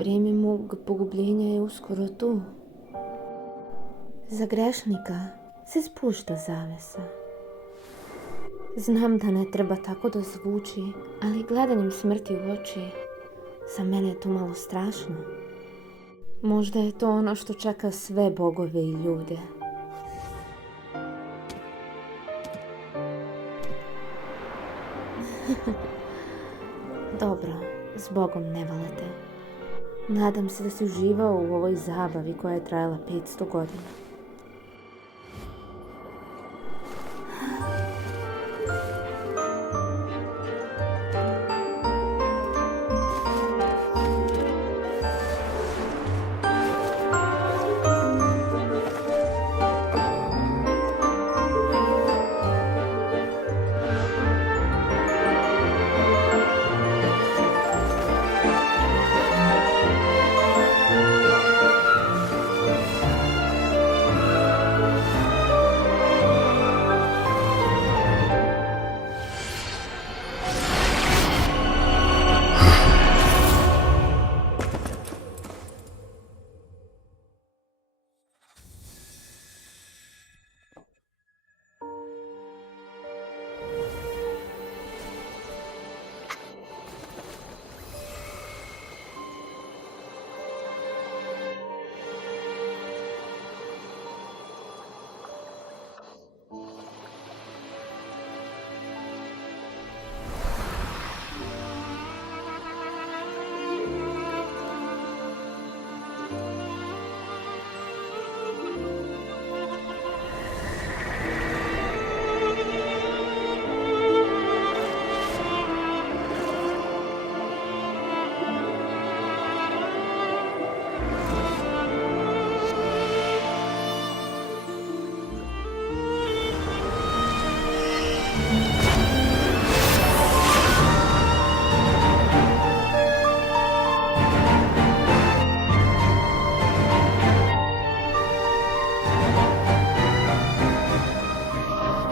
Vrijeme mog pogubljenja je uskoro tu. Za grešnika se spušta zavesa. Znam da ne treba tako da zvuči, ali gledanjem smrti u oči, za mene je to malo strašno. Možda je to ono što čeka sve bogove i ljude. Dobro, s Bogom ne valete. Nadam se da si uživao u ovoj zabavi koja je trajala 500 godina.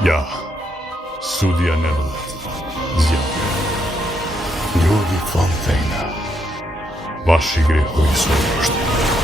Ja, sudija Nevolet, Zjan. Ljudi Fontaina. Vaši grehovi su oprošteni.